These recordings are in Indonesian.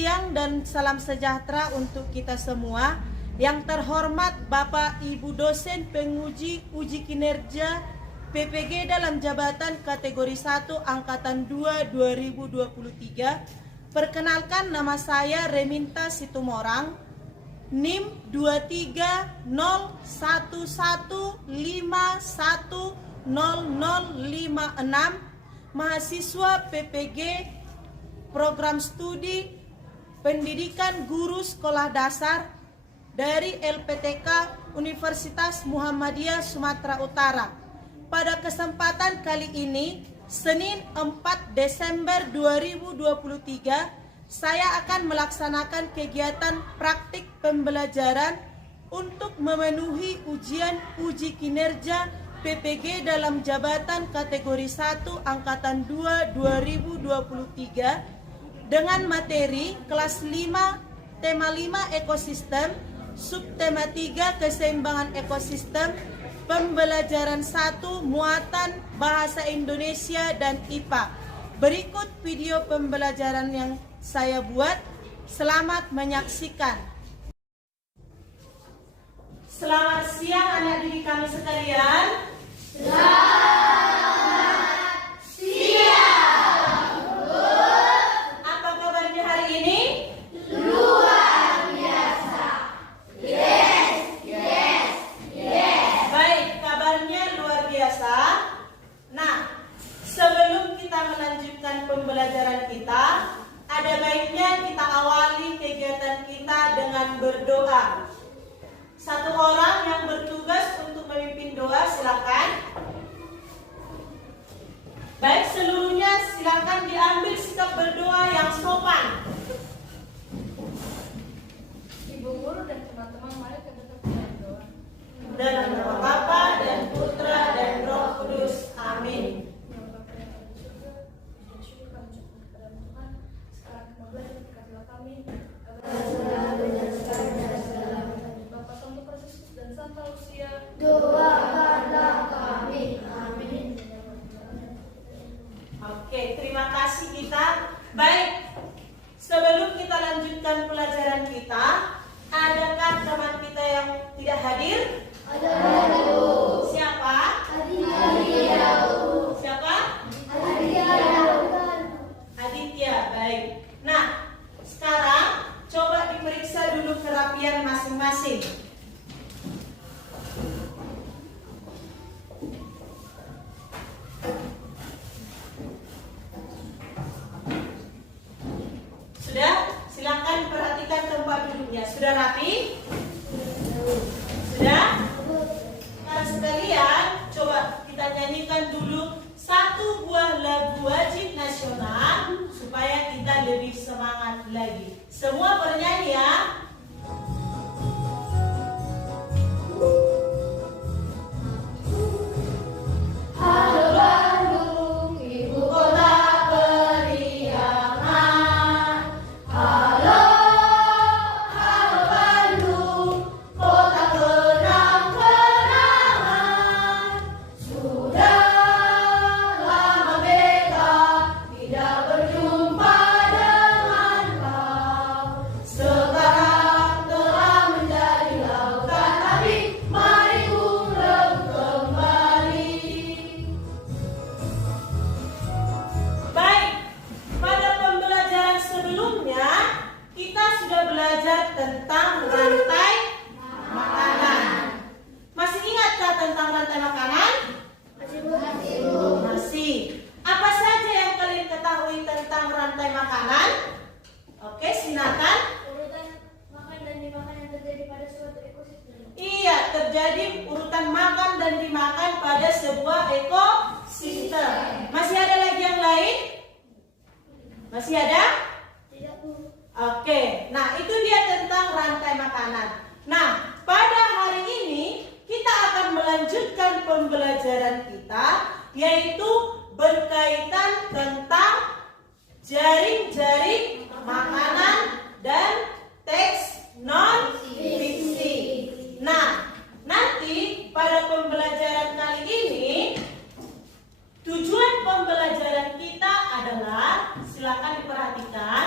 siang dan salam sejahtera untuk kita semua. Yang terhormat Bapak Ibu dosen penguji uji kinerja PPG dalam jabatan kategori 1 angkatan 2 2023. Perkenalkan, nama saya Reminta Situmorang, NIM 23011510056, mahasiswa PPG Program Studi Pendidikan Guru Sekolah Dasar dari LPTK Universitas Muhammadiyah Sumatera Utara. Pada kesempatan kali ini, Senin 4 Desember 2023, saya akan melaksanakan kegiatan praktik pembelajaran untuk memenuhi ujian uji kinerja PPG dalam jabatan kategori 1 angkatan 2 2023 dengan materi kelas 5, tema 5 ekosistem, subtema 3 keseimbangan ekosistem, pembelajaran 1 muatan bahasa Indonesia dan IPA. Berikut video pembelajaran yang saya buat. Selamat menyaksikan. Selamat siang anak didik kami sekalian. Selamat siang, Bu. Apa kabarnya hari ini? Luar biasa. Yes. Baik, kabarnya luar biasa. Nah, sebelum kita melanjutkan pembelajaran kita, ada baiknya kita awali kegiatan kita dengan berdoa. Satu orang yang bertugas untuk memimpin doa, silakan. Baik, seluruhnya silakan diambil sikap berdoa yang sopan. Ibu guru dan teman-teman, mari kita berdoa. Dalam nama Bapa dan Putra dan Roh Kudus. Amin. Doakanlah kami. Amin. Oke, terima kasih kita. Baik, sebelum kita lanjutkan pelajaran kita, adakah teman kita yang tidak hadir? Ada, Bu. Siapa? Aditya, Bu. Siapa? Aditya, baik. Nah, sekarang coba diperiksa dulu kerapian masing-masing. Sudah? Silakan perhatikan tempat duduknya. Sudah rapi? Sudah? Nah, sekalian, coba kita nyanyikan dulu satu buah lagu wajib nasional supaya kita lebih semangat lagi. Semua bernyanyi ya. Halo Bandung, ibu kota periangan. Halo Bandung, kota kenang-kenangan. Sudah lama beta tidak berjumpa dengan kau. Sekarang telah menjadi lautan api, mari urung kembali. Baik, pada pembelajaran sebelumnya kita sudah belajar tentang rantai makanan. Masih ingatkah tentang rantai makanan? Masih. Apa saja yang kalian ketahui tentang rantai makanan? Oke, silakan. Urutan makan dan dimakan yang terjadi pada suatu ekosistem. Iya, terjadi urutan makan dan dimakan pada sebuah ekosistem. Masih ada lagi yang lain? Masih ada? Tidak, Bu. Oke, nah itu dia tentang rantai makanan. Nah, pada hari ini kita akan melanjutkan pembelajaran kita, yaitu berkaitan tentang jaring-jaring makanan dan teks non-fiksi. Nah, nanti pada pembelajaran kali ini, tujuan pembelajaran kita adalah, silakan diperhatikan,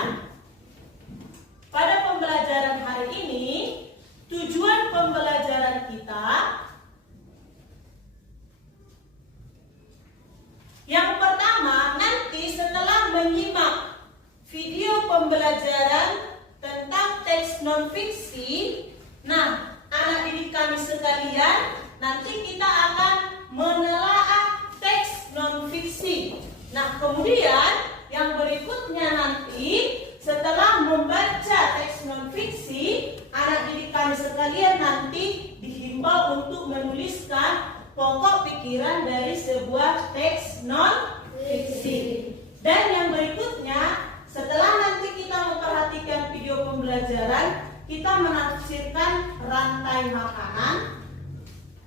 pembelajaran kita. Yang pertama, nanti setelah menyimak video pembelajaran tentang teks non-fiksi, nah, anak didik kami sekalian, nanti kita akan menelaah teks non-fiksi. Nah, kemudian yang berikutnya nanti setelah membaca teks non-fiksi, anak didik kami sekalian nanti dihimbau untuk menuliskan pokok pikiran dari sebuah teks non-fiksi. Dan yang berikutnya, setelah nanti kita memperhatikan video pembelajaran, kita menafsirkan rantai makanan,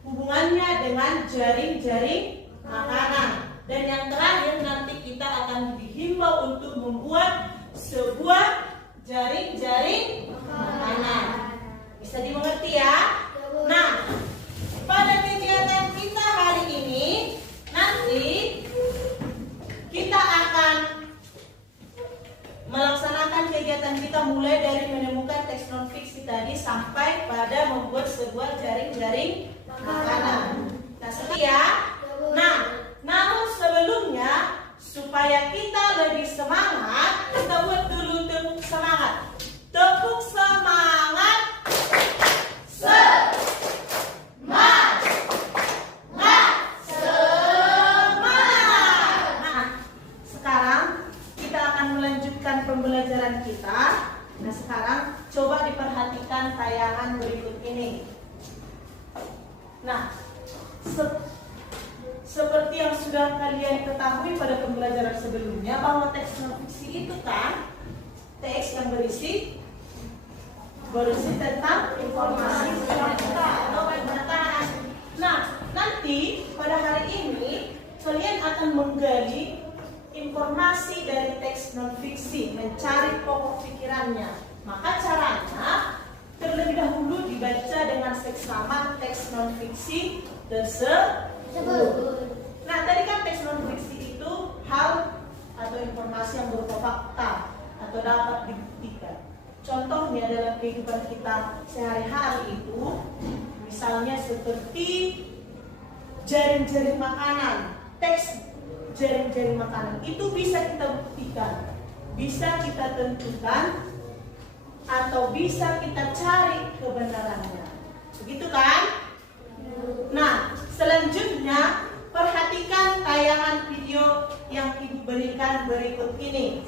hubungannya dengan jaring-jaring makanan. Dan yang terakhir nanti kita akan dihimbau untuk membuat sebuah jaring-jaring makanan. Bisa dimengerti ya? Nah, pada kegiatan kita hari ini, nanti kita akan melaksanakan kegiatan kita mulai dari menemukan teks non-fiksi tadi sampai pada membuat sebuah jaring-jaring makanan. Nah, setia. Nah, namun sebelumnya supaya kita lebih semangat, kita buat dulu tepuk semangat. Tepuk semangat. Pembelajaran kita. Nah, sekarang coba diperhatikan tayangan berikut ini. Nah, seperti yang sudah kalian ketahui pada pembelajaran sebelumnya, bahwa teks non-fiksi itu kan teks yang berisi tentang informasi atau pernyataan. Nah, nanti pada hari ini kalian akan menggali informasi dari teks non-fiksi, mencari pokok pikirannya. Maka caranya terlebih dahulu dibaca dengan seksama teks non-fiksi tersebut. Nah, tadi kan teks non-fiksi itu hal atau informasi yang berupa fakta atau dapat dibuktikan. Contohnya dalam kehidupan kita sehari-hari itu, misalnya seperti jaring-jaring makanan, teks jaring-jaring makanan itu bisa kita buktikan, bisa kita tentukan, atau bisa kita cari kebenarannya. Begitu kan? Nah, selanjutnya perhatikan tayangan video yang Ibu berikan berikut ini.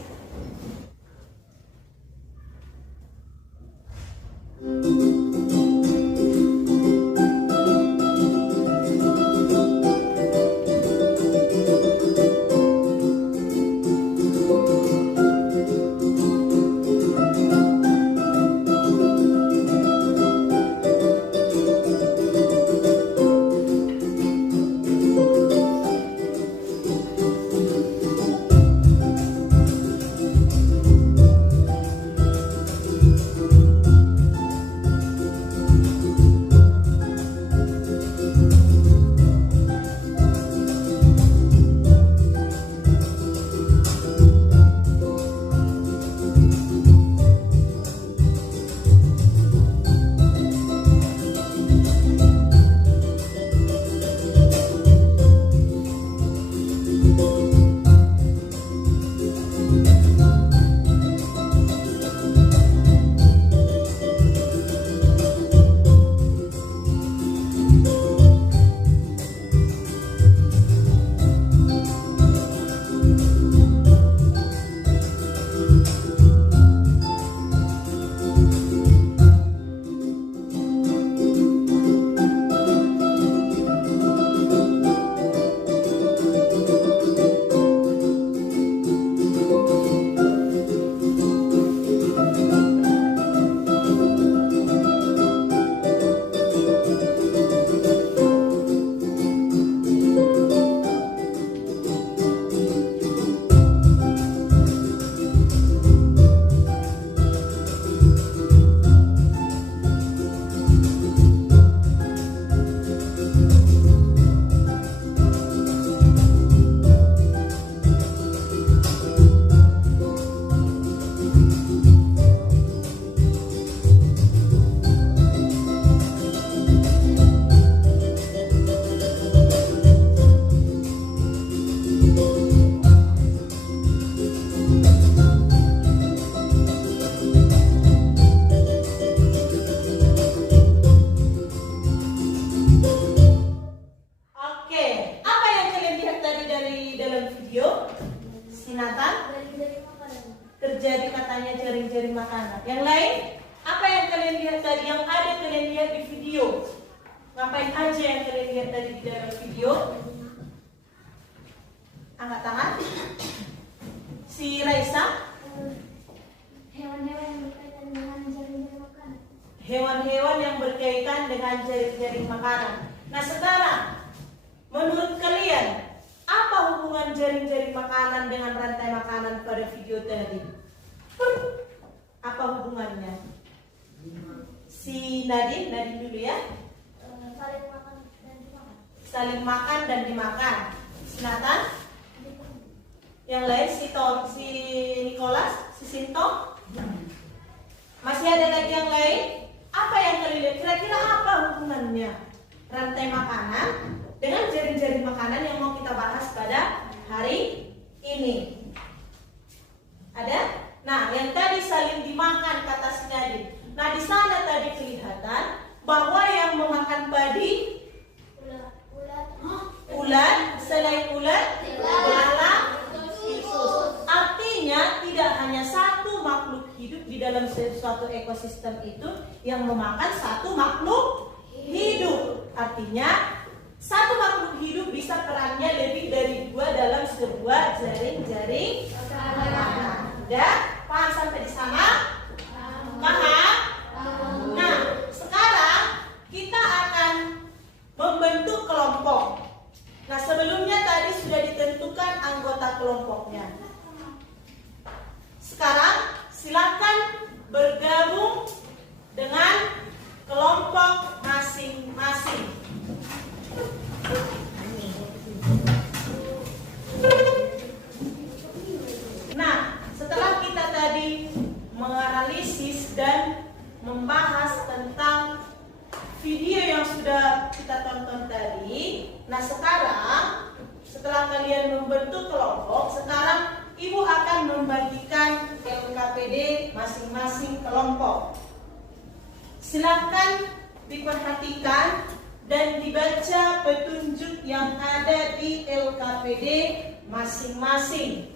makanan. Yang lain, apa yang kalian lihat tadi? Yang ada kalian lihat di video. Ngapain aja yang kalian lihat tadi di dalam video? Angkat tangan. Si Raisa. Hewan-hewan yang berkaitan dengan jaring-jaring makanan. Hewan-hewan yang berkaitan dengan jaring-jaring makanan. Nah sekarang, menurut kalian, apa hubungan jaring-jaring makanan dengan rantai makanan pada video tadi? Apa hubungannya? Si Nadine dulu ya. Saling makan dan dimakan. Saling makan dan dimakan. Si Nathan? Yang lain si Nicholas, si Sinto? Masih ada lagi yang lain? Apa yang kalian lihat? Kira-kira apa hubungannya rantai makanan dengan jaring-jaring makanan yang mau kita bahas pada hari ini? Ada? Nah, yang tadi saling dimakan kata si Nadine. Nah, di sana tadi kelihatan bahwa yang memakan padi ulat, selain ulat, belalang, tikus. Artinya tidak hanya satu makhluk hidup di dalam suatu ekosistem itu yang memakan satu makhluk hidup. Artinya satu makhluk hidup bisa perannya lebih dari dua dalam sebuah jaring-jaring makanan. Udah? Paham sampai di sana? Paham? Nah, sekarang kita akan membentuk kelompok. Nah, sebelumnya tadi sudah ditentukan anggota kelompoknya. Sekarang silakan bergabung dengan kelompok masing-masing. Nah, setelah kita tadi menganalisis dan membahas tentang video yang sudah kita tonton tadi, nah sekarang setelah kalian membentuk kelompok, sekarang Ibu akan membagikan LKPD masing-masing kelompok. Silakan diperhatikan dan dibaca petunjuk yang ada di LKPD masing-masing.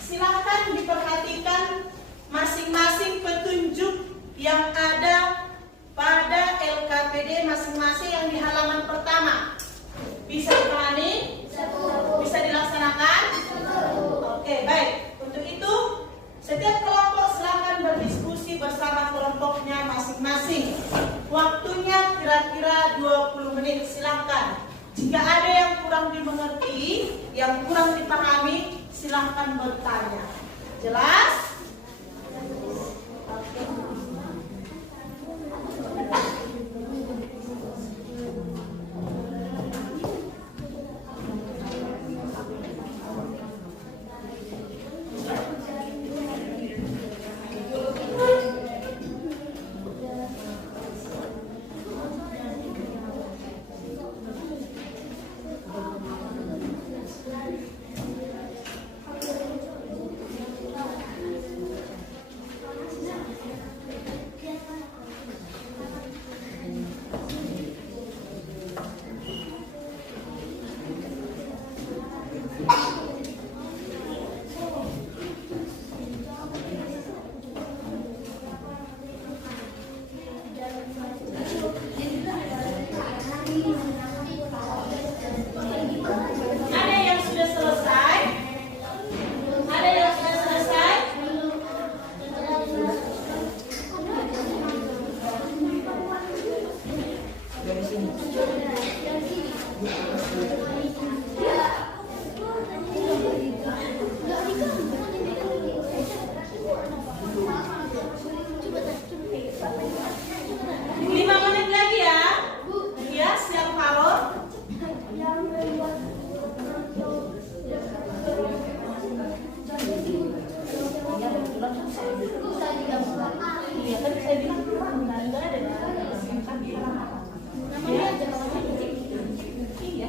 Silakan diperhatikan masing-masing petunjuk yang ada pada LKPD masing-masing yang di halaman pertama. Bisa dipahami? Bisa dilaksanakan? Oke, baik. Untuk itu, setiap kelompok silakan berdiskusi bersama kelompoknya masing-masing. Waktunya kira-kira 20 menit, silakan. Jika ada yang kurang dimengerti, yang kurang dipahami, silakan bertanya. Jelas? Ada yang sudah selesai? Ada yang sudah selesai? Lima menit lagi ya? Iya, siap Farol. Iya, tadi saya bilang kurang, nggak ada. Iya.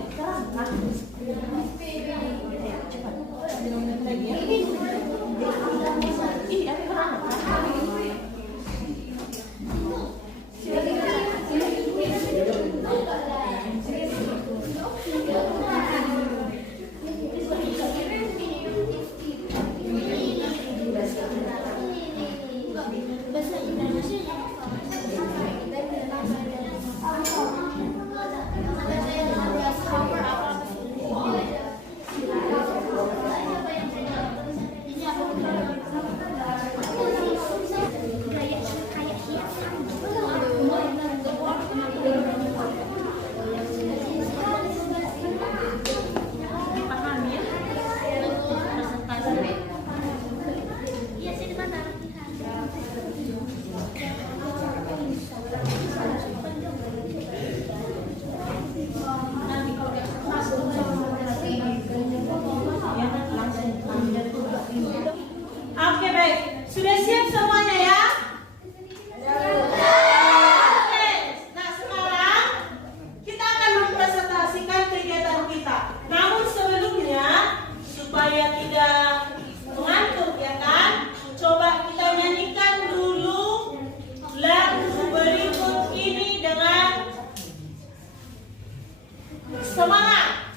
Semangat.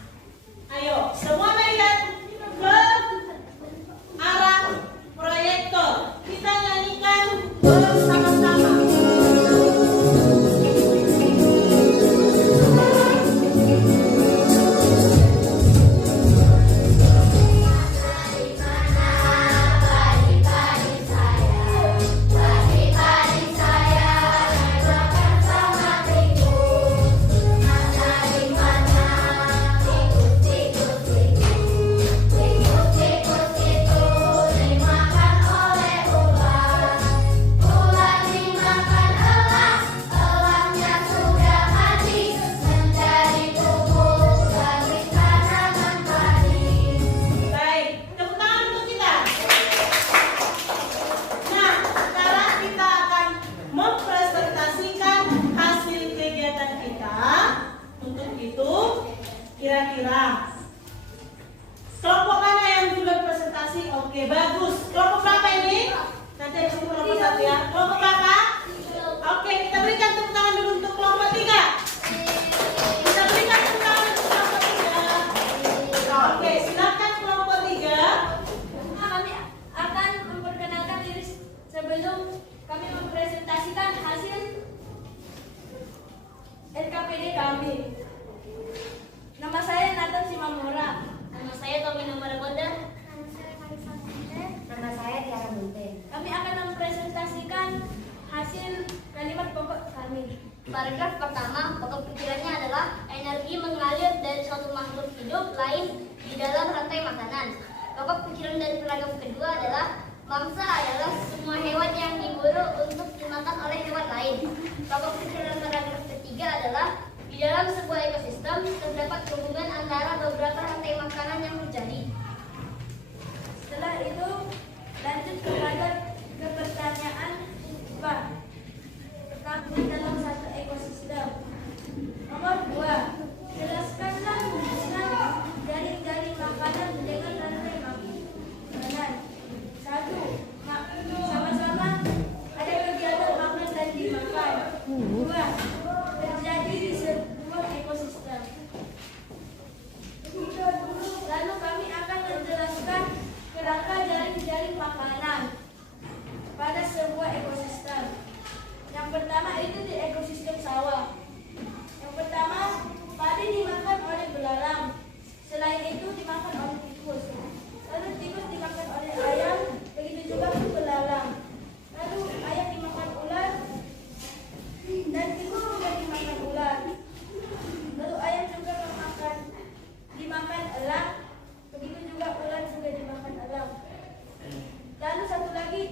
Ayo, semua melihat ke arah proyektor. Kita nyanyikan bersama-sama. Kira-kira kelompok mana yang duluan presentasi? Oke, bagus. Kelompok berapa ini? Nanti ada kelompok satu ya. Kelompok berapa? Oke, kita berikan tepuk tangan dulu untuk kelompok 3. Kita berikan tepuk tangan untuk kelompok 3. Oke, silakan kelompok 3. Kami akan memperkenalkan diri sebelum kami mempresentasikan hasil LKPD kami. Nama saya Nathan Simamora. Nama saya Tommy Nomaragoda. Nama saya Tiara Bunte. Kami akan mempresentasikan hasil kalimat pokok kami. Paragraf pertama, pokok pikirannya adalah energi mengalir dari suatu makhluk hidup lain di dalam rantai makanan. Pokok pikiran dari paragraf kedua adalah mangsa adalah semua hewan yang diburu untuk dimakan oleh hewan lain. Pokok pikiran paragraf ketiga adalah di dalam sebuah ekosistem terdapat hubungan antara beberapa rantai makanan yang terjadi. Setelah itu lanjut kepada pertanyaan 2. Tetaplah dalam satu ekosistem. Nomor 2. Jelaskanlah hubungan jaring-jaring makanan dengan rantai makanan. 1. Sama-sama ada kegiatan makan dan dimakan. 2. Terjadi di sebuah ekosistem. Lalu kami akan menjelaskan kerangka jaring-jaring makanan pada sebuah ekosistem. Yang pertama itu di ekosistem sawah. Yang pertama, padi dimakan oleh belalang. Selain itu dimakan oleh tikus. Lalu tikus dimakan oleh ayam, begitu juga belalang. Lalu ayam dimakan ular dan tikus juga dimakan ular. Lalu ayam juga dimakan elang, begitu juga ular juga dimakan elang. Lalu satu lagi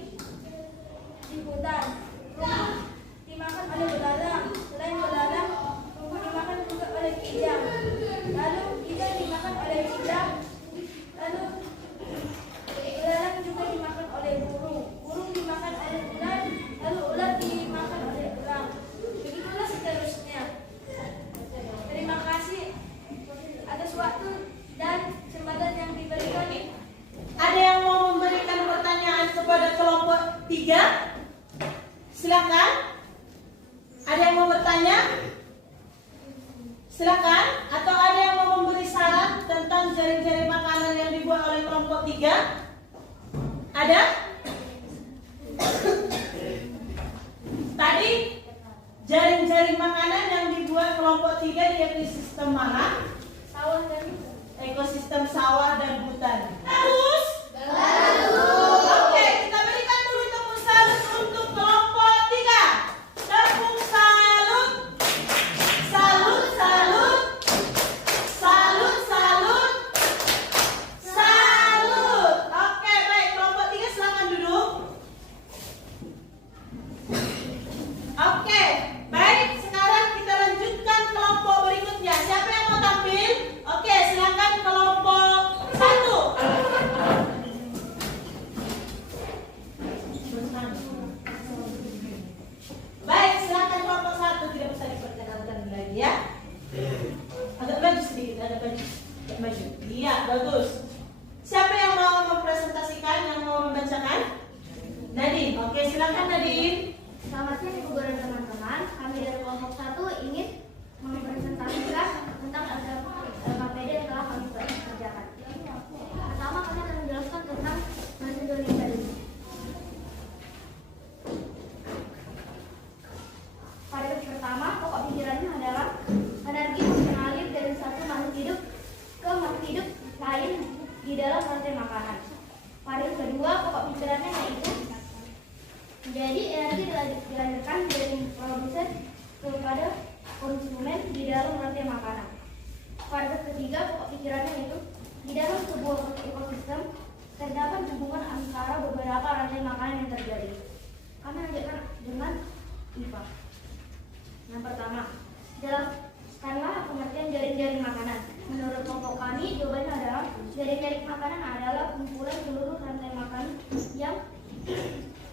di hutan, rumput dimakan oleh belalang. Selain belalang, rumput dimakan juga oleh kijang. Lalu kijang dimakan oleh kijang. Lalu belalang juga dimakan oleh burung. Burung dimakan oleh ular. Lalu ular dimakan oleh elang. Begitulah seterusnya. Terima kasih atas waktu dan kesempatan yang diberikan. Ada yang mau memberikan pertanyaan kepada kelompok 3? Silakan. Ada yang mau bertanya? Silakan. Atau ada yang mau memberi saran tentang jaring-jaring makanan yang dibuat oleh kelompok 3? Ada? Tadi jaring-jaring makanan yang dibuat kelompok 3 di ekosistem mana? Sawah dan hutan. Ekosistem sawah dan hutan. Bagus? Oke, kita berikan dulu tepuk salut untuk kelompok 3. Tepuk salut. Salut, salut. Salut, salut. Salut. Oke, baik. Kelompok 3 silakan duduk. Oke, baik. Sekarang kita lanjutkan kelompok berikutnya. Siapa yang mau tampil? Oke, silakan kelompok 1. konsumen di dalam rantai makanan. Pada ketiga, pokok pikirannya yaitu di dalam sebuah ekosistem terdapat hubungan antara beberapa rantai makanan yang terjadi. Kami lanjutkan dengan IPA. Yang pertama, jelaskanlah pengertian jaring-jaring makanan. Menurut kelompok kami, jawabannya adalah jaring-jaring makanan adalah kumpulan seluruh rantai makanan yang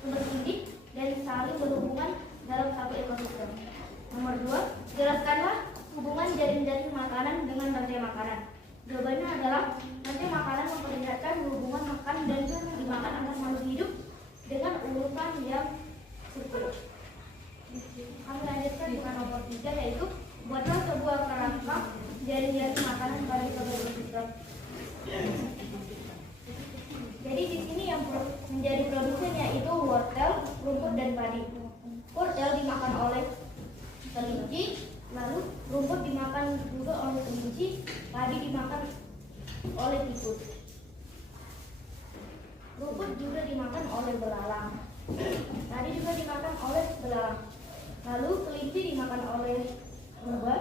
bersidik dan saling berhubungan dalam satu ekosistem. Nomor 2, jelaskanlah hubungan jaring-jaring makanan dengan rantai makanan. Jawabannya adalah rantai makanan memperlihatkan hubungan makan dan yang dimakan antar makhluk hidup dengan urutan yang sirkular. Kami lanjutkan dengan nomor 3, yaitu buatlah sebuah kerangka jaring-jaring makanan pada suatu ekosistem. Jadi di sini yang menjadi produsen yaitu wortel, rumput dan padi. Wortel dimakan oleh kelinci, lalu rumput dimakan juga oleh kelinci, padi dimakan oleh tikus. Rumput juga dimakan oleh belalang. Padi juga dimakan oleh belalang. Lalu kelinci dimakan oleh rubah.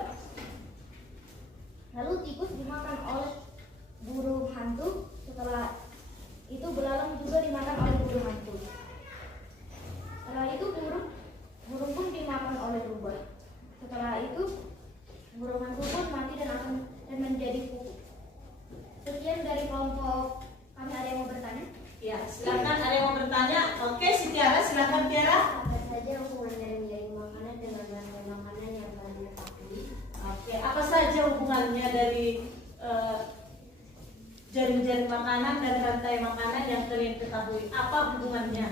Lalu tikus dimakan oleh burung hantu. Setelah itu belalang juga dimakan oleh burung hantu. Setelah itu burung pun dimakan oleh rubah. Setelah itu burung hantu pun mati dan akan menjadi kuku. Sekian dari kelompok kami. Ada yang mau bertanya? Ya, silakan ada yang mau bertanya. Oke, si Tiara, silakan Tiara. Apa saja hubungan jaring-jaring makanan dengan rantai makanan yang kalian ketahui? Oke, apa saja hubungannya dari jaring-jaring makanan dan rantai makanan yang kalian ketahui? Apa hubungannya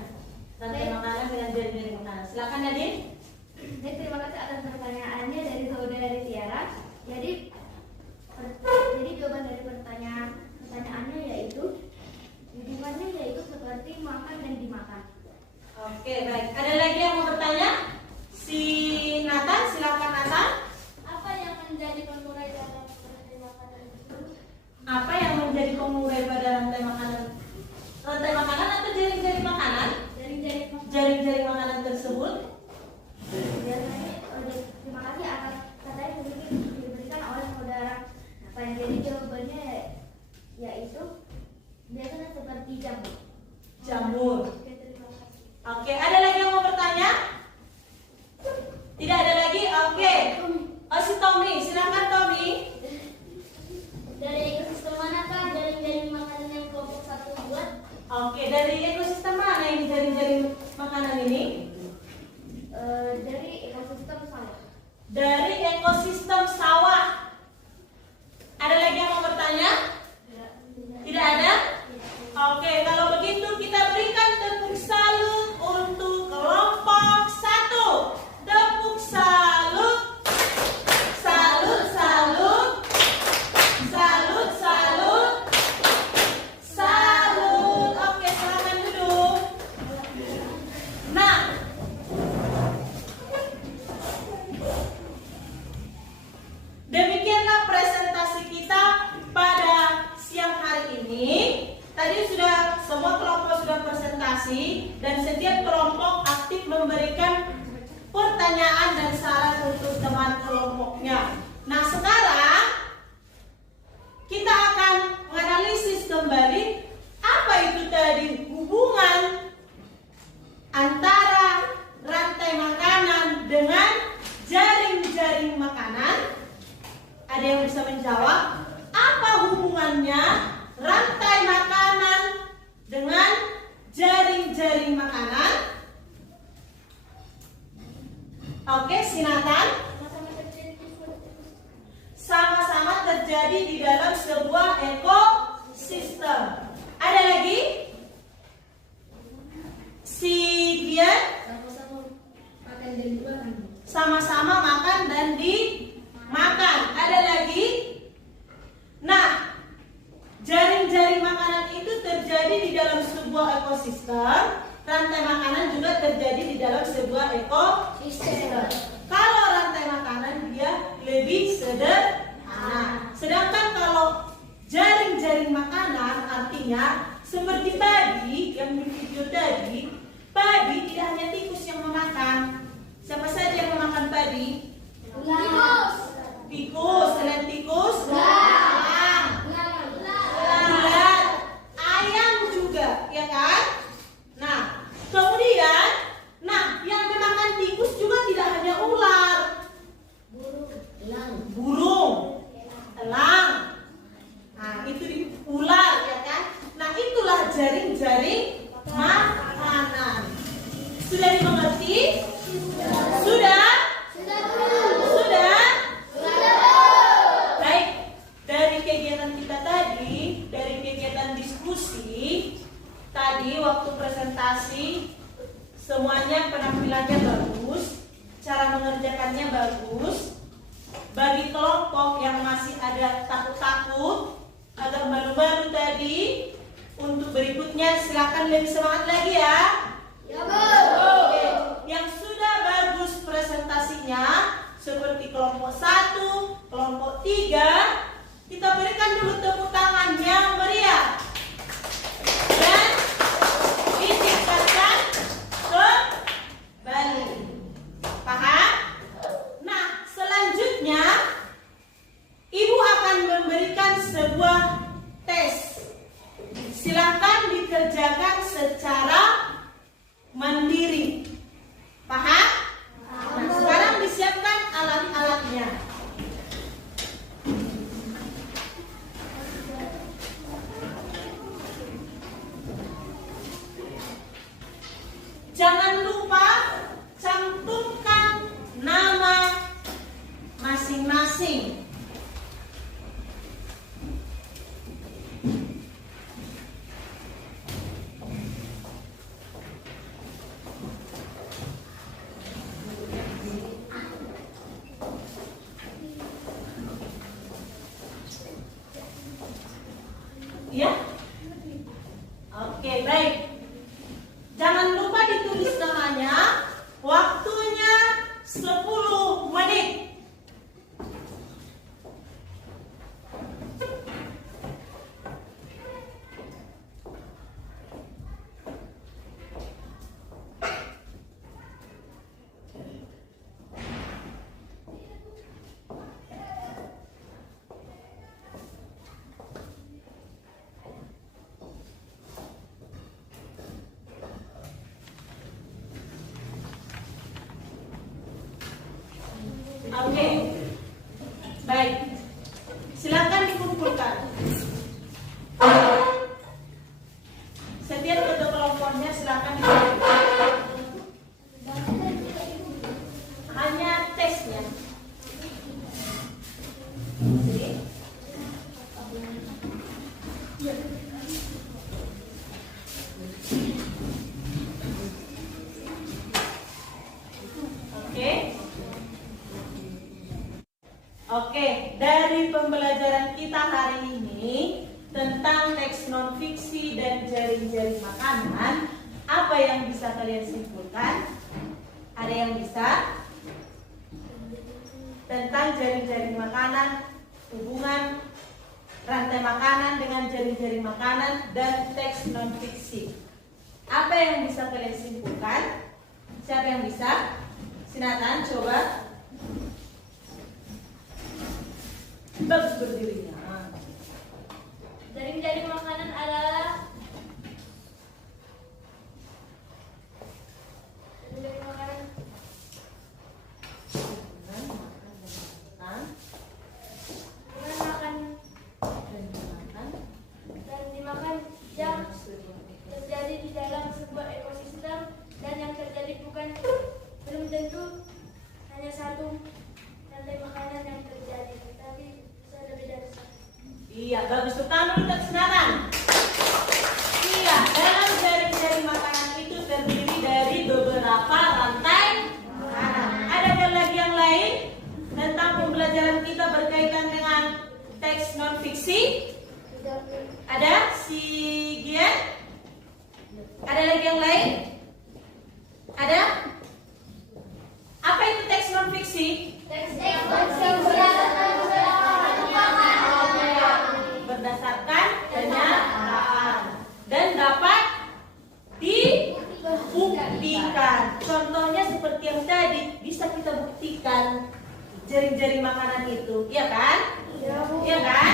rantai makanan dengan jaring-jaring makanan? Silakan Nadine. Baik, terima kasih atas pertanyaannya dari saudari Tiara. Jadi jawaban dari pertanyaannya yaitu hubungannya yaitu seperti makan dan dimakan. Oke, baik. Ada lagi yang mau bertanya? Si Nathan, silakan Nathan. Apa yang menjadi pengurai dalam rantai makanan itu? Apa yang menjadi pengurai pada rantai makanan? Rantai makanan atau jaring-jaring makanan? Jaring-jaring makanan tersebut. Terima kasih atas kata yang diberikan oleh saudara. Jadi jawabannya yaitu biasanya seperti jamur. Jamur. Oke, ada lagi yang mau bertanya? Tidak ada lagi? Oke. Oh, si Tommy, silakan Tommy. Dari ekosistem manakah jaring-jaring makanan yang kelompok satu buat? Oke, dari ekosistem mana yang jaring-jaring makanan ini? Dari ekosistem sawah. Dari ekosistem sawah. Ada lagi yang mau bertanya? Tidak ada? Oke, kalau begitu kita berikan tepuk salut untuk kelompok 1. Tepuk salut. Salut, salut. Salut, salut. Salut. Oke, silakan duduk. Nah, demikianlah presentasi kita pada siang hari ini. Tadi semua kelompok sudah presentasi dan setiap kelompok aktif memberikan pertanyaan dan saran untuk teman kelompoknya. Nah, sekarang kita akan menganalisis kembali apa itu tadi hubungan antara rantai makanan dengan jaring-jaring makanan. Ada yang bisa menjawab? Apa hubungannya rantai makanan dengan jaring-jaring makanan? Oke, Sinatan. Sama-sama terjadi di dalam sebuah ekosistem. Ada lagi? Si Gian? Sama-sama makan dan dimakan. Ada lagi? Nah, jaring-jaring makanan itu terjadi di dalam sebuah ekosistem. Rantai makanan juga terjadi di dalam sebuah ekosistem. Kalau rantai makanan dia lebih sederhana. Sedangkan kalau jaring-jaring makanan artinya seperti padi yang di video tadi, padi tidak hanya tikus yang memakan. Siapa saja yang memakan padi? Ular. bagi kelompok yang masih ada takut-takut, agak malu-malu tadi, untuk berikutnya silakan lebih semangat lagi ya. Ya, Bu. Oke, yang sudah bagus presentasinya seperti kelompok 1, kelompok 3, kita berikan dulu tepuk tangan yang meriah. Dan ditingkatkan ke balik. Paham? Nah, selanjutnya Ibu akan memberikan sebuah tes. Silakan dikerjakan secara mandiri. Paham? Nah, sekarang disiapkan alat-alatnya. Jangan lupa cantumkan nama masing-masing. Ya? Oke, baik. Jangan lupa ditulis namanya. Waktunya 10 menit. Oke, baik. Silakan dikumpulkan. Setiap kedua kelompoknya silakan dikumpulkan. Hanya tesnya. Oke, dari pembelajaran kita hari ini tentang teks non-fiksi dan jaring-jaring makanan, apa yang bisa kalian simpulkan? Ada yang bisa? Tentang jaring-jaring makanan, hubungan rantai makanan dengan jaring-jaring makanan dan teks non-fiksi. Apa yang bisa kalian simpulkan? Siapa yang bisa? Silakan coba. Bagus berdirinya. Jaring-jaring makanan adalah jaring makanan dan dimakan yang terjadi di dalam sebuah ekosistem, dan yang terjadi belum tentu hanya satu rantai makanan yang terjadi, tapi bisa lebih dari satu. Iya, bagus. Pertama kita senang. Iya, dalam jaring-jaring makanan itu terdiri dari beberapa rantai makanan. Ada lagi yang lain tentang pembelajaran kita berkaitan dengan teks non-fiksi? Ada? Si Gian? Ada lagi yang lain? Ada? Apa itu teks non-fiksi? Berdasarkan kenyataan dan dapat dibuktikan. Contohnya seperti yang tadi, bisa kita buktikan jaring-jaring makanan itu, iya kan? Iya kan?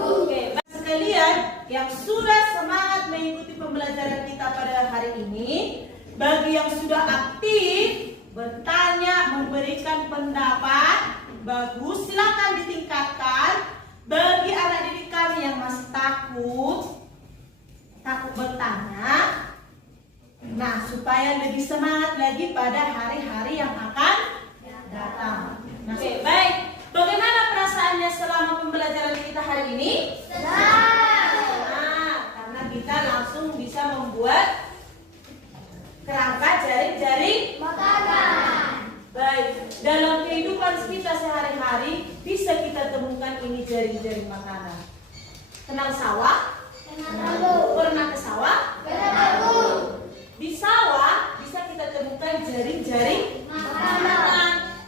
Oke, baik sekalian yang sudah semangat mengikuti pembelajaran kita pada hari ini, bagi yang sudah aktif bertanya, memberikan pendapat, bagus, silakan ditingkatkan. Bagi anak didik kami yang masih takut bertanya, nah supaya lebih semangat lagi pada hari-hari yang akan datang. Nah, oke, baik. Bagaimana perasaannya selama pembelajaran kita hari ini? Nah, karena kita langsung bisa membuat kerangka jaring-jaring makanan. Baik, dalam kehidupan kita sehari-hari hari bisa kita temukan ini jaring-jaring makanan. Kenal sawah? Pernah ke sawah? Di sawah bisa kita temukan jaring-jaring makanan.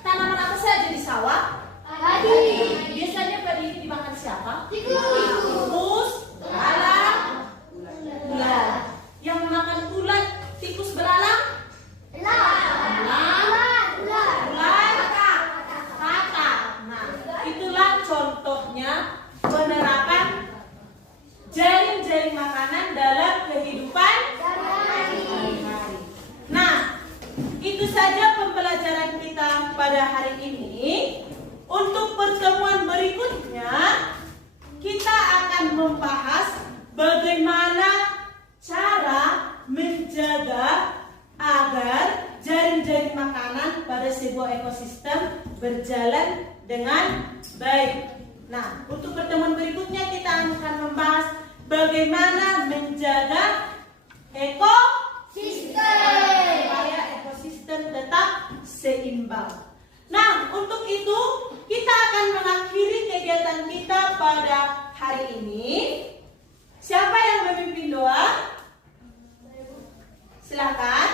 Tanaman apa saja di sawah? Biasanya padi ini dimakan siapa? Tikus, belalang, ular. Yang makan ulat, tikus, belalang? Ular, katak. Nah, itulah contohnya penerapan jaring-jaring makanan dalam kehidupan sehari-hari. Nah, itu saja pembelajaran kita pada hari ini. Untuk pertemuan berikutnya, kita akan membahas bagaimana cara menjaga agar jaring-jaring makanan pada sebuah ekosistem berjalan dengan baik. Nah, untuk pertemuan berikutnya kita akan membahas bagaimana menjaga ekosistem supaya ekosistem tetap seimbang. Nah, untuk itu kita akan mengakhiri kegiatan kita pada hari ini. Siapa yang memimpin doa? Silakan.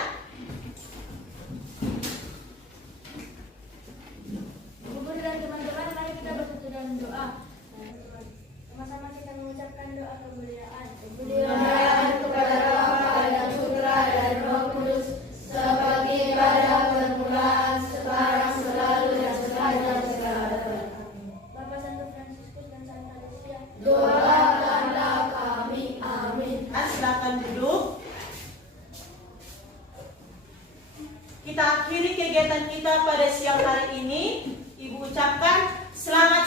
Guru dan teman-teman, mari kita bersatu dalam doa. Sama-sama kita mengucapkan doa kemuliaan. Kemuliaan kepada Bapa dan Putra dan Roh Kudus, seperti pada permulaan, sekarang, selalu, dan segala-galanya. Bapak Santo Fransiskus dan Santa Lucia, doakanlah kami. Amin. Silakan duduk. Kita akhiri kegiatan kita pada siang hari ini. Ibu ucapkan selamat